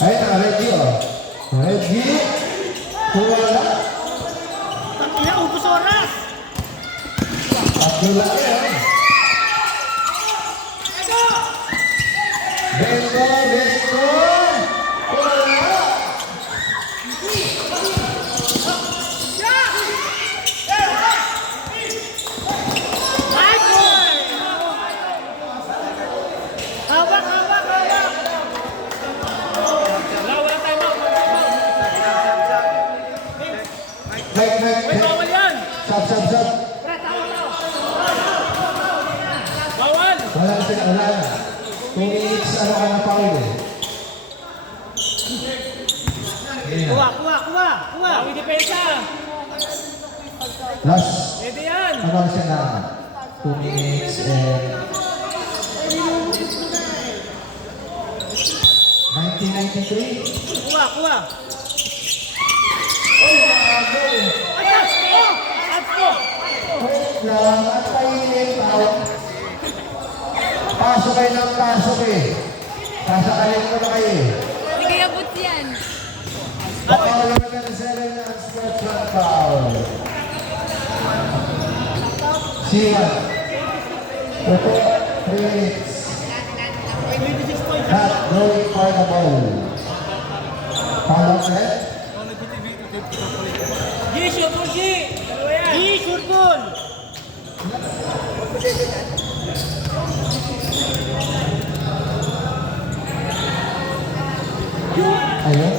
Ayun na, Reggie oh. Reggie. Tuwala. Takina, ubus oras. Tatlo lang yan. Benko. Tuwala. Hawak. Wala time out. Uy, bawal yan! Stop. Bawal! Wala na. 2 minutes, ano ka na foul eh. Ayun na. Kuha. Bawal depensa! Last, Pwede yan! ano siya na? 2 minutes and 1993. Kuha. Wait lang, at painit out. Pasok kayo ng pasok eh. Sasakalin ko na kayo eh. Hindi kaya boots yan. Foul number 7 na unscripted foul. Siwan. Ito, 3 minutes. Not going for the ball. Foul ulit. G, shoot mo G! Dalawa yan! Sure goal. Ayun.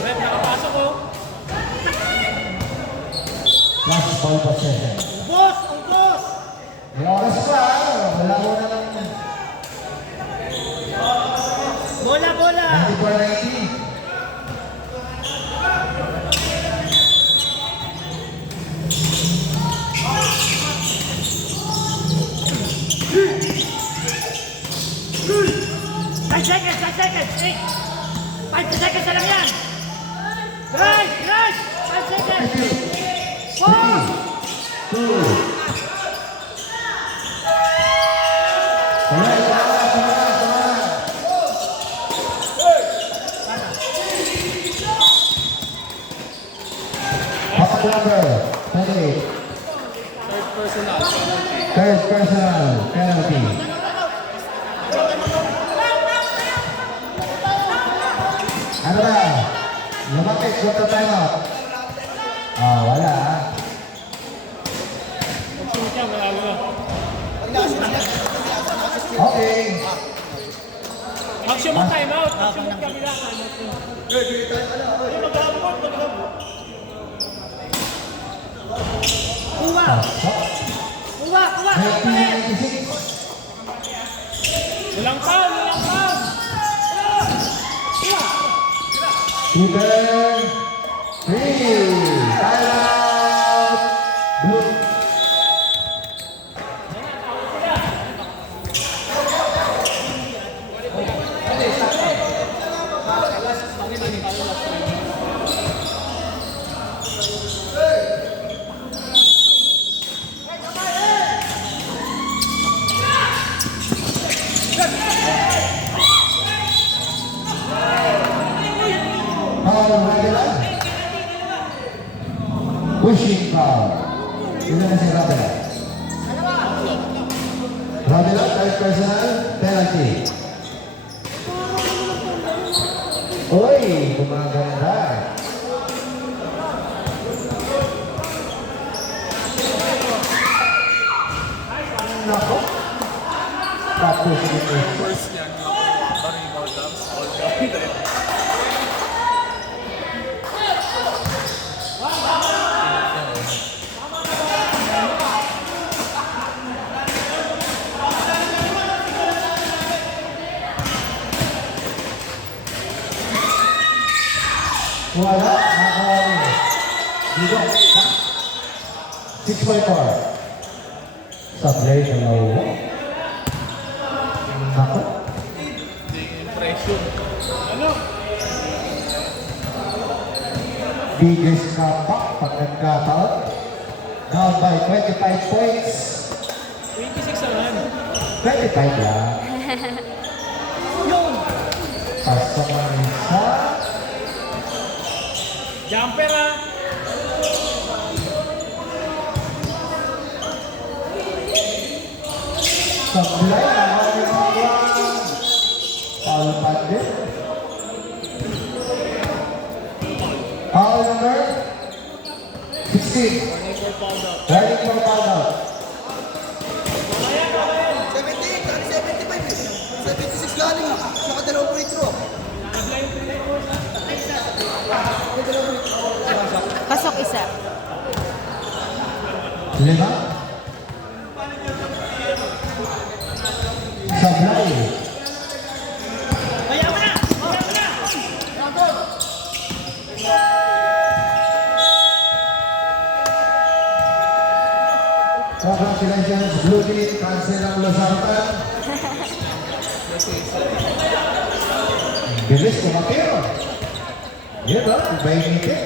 Rep, nakapasok ko. Last ball possession. Ubos. May oras pa. Wala mo na lang. Bola. 94-90. Five seconds. 5 seconds na lang yan. Guys. 5 seconds. 4. 2. Alright, tama. Pass number 28. Third personal penalty. Ano ba? Lumapit, kontra timeout. Wala. Shoot yan, wala. Okay. Action mo time out. Action mo kabila. Kuha. Pasok. 1996. Walang foul. Shooter 3. Timeout. Blue. Foul, Radela. Pushing foul. Sino na si Radela? Radela, third personal penalty. Uy, gumaganda. Nako. Tapos ito. First niya, rebound dance, all the Wala, nakawali. Dito. 6.4. Sa play na nawa. Nako. impression. Biggest comeback pag nagkataon. Down by 25 points. 26 naman. 25 lang. Pasok ang isa. Jumper ah. Sablay, nakawali mga foul pa din. Foul number 16. Running for foul out. 78, kali 75 eh. 76 galing. Nakadalawang free throw. Pasok isa. 5. Sablay. Congratulations, Blue Team, cancel ang Losartan. Bilis kumakiro. Yan o, iba yung ngiti.